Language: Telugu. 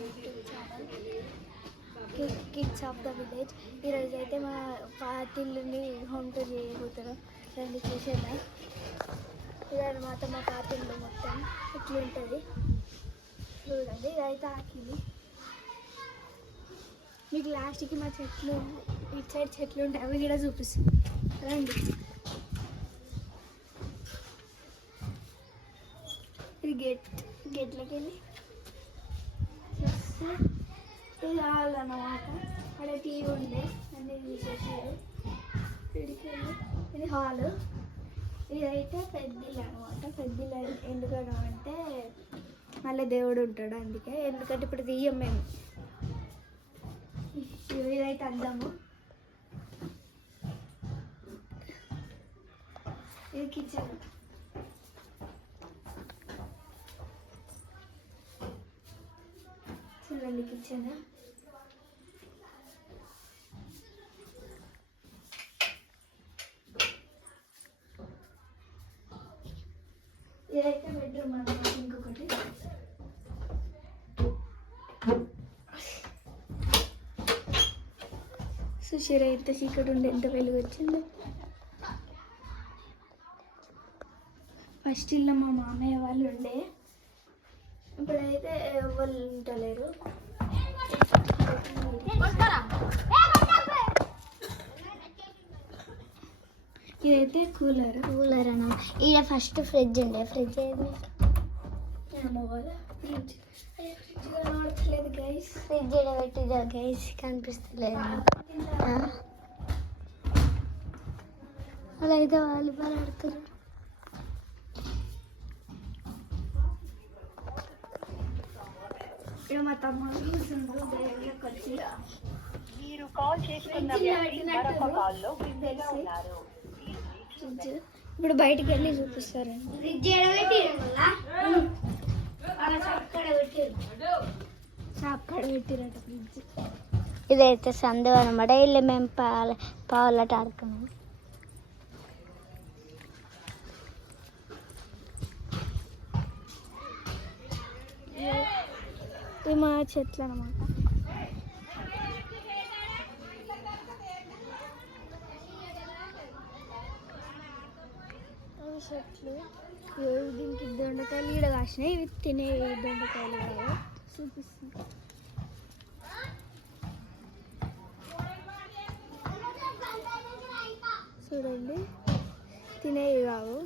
YouTube channel kids of the village. ఈరోజు అయితే మా పాతిల్లుని హోమ్ టూర్ చేయబోతున్నాం. రండి చూసేద్దాం. ఇదన్నమాట మా పాతిల్లు మొత్తం ఇట్లుంటుంది చూడండి. ఇదైతే ఆకిలి. మీకు లాస్ట్కి మా చెట్లు ఇటు సైడ్ చెట్లు ఉంటాయి, అవి కూడా చూపిస్తాం రండి. ఇది గేట్లోకి వెళ్ళి చూస్తే ఇది హాల్ అన్నమాట. అక్కడ టీవీ ఉండే అన్నీ తీసేసారు. ఇక్కడికి వెళ్ళి ఇది హాల్. ఇదైతే పెద్దిల్లు అనమాట. పెద్దిల్లు ఎందుకన్నా అంటే మళ్ళీ దేవుడు ఉంటాడు అందుకే, ఎందుకంటే ఇప్పుడు తీయం మేము. ఇదైతే అద్దాము. ఇది కిచెన్. చూడండి కిచెన్. ఇదైతే బెడ్రూమ్ అన్నమాట. ఇంకొకటి సుషీర ఎంత చీకటి ఉండే ఎంత వెలుగు వచ్చిందో. ఫస్ట్ ఇల్లు మా మామయ్య వాళ్ళు ఉండే, ఇప్పుడైతే వాళ్ళు ఉంటలేరు. ఇదైతే కూలర్ అన్న. ఈడ ఫస్ట్ ఫ్రిడ్జ్ ఉండే. ఫ్రిడ్జ్ ఏది ఫ్రిడ్జ్ కనబడట్లేదు గైస్. ఫ్రిడ్జ్ ఈడ పెట్టిరా గైస్, కనిపిస్తలేదు. అలా అయితే వాలీబాల్ ఆడుతున్నారు. మా తమ్ముడు మీరు కాల్ చేసుకున్న వ్యక్తి మరొక కాల్లో బిజీగా ఉన్నారు. ఇప్పుడు బయటికి వెళ్ళి చూపిస్తారండి. అక్కడ పెట్టిరట ఫ్రిడ్జ్. ఇదైతే సందు అనమాట. ఇల్లు మేము పావులట ఆడుకున్నాం. ఇది మా చెట్లు అనమాట. చెట్లు దీనికి దొండకాయలు ఈడ కాసినాయి. ఇవి తినే దొండకాయలు కావు. చూపిస్తుంది చూడండి. తినేవి కావు.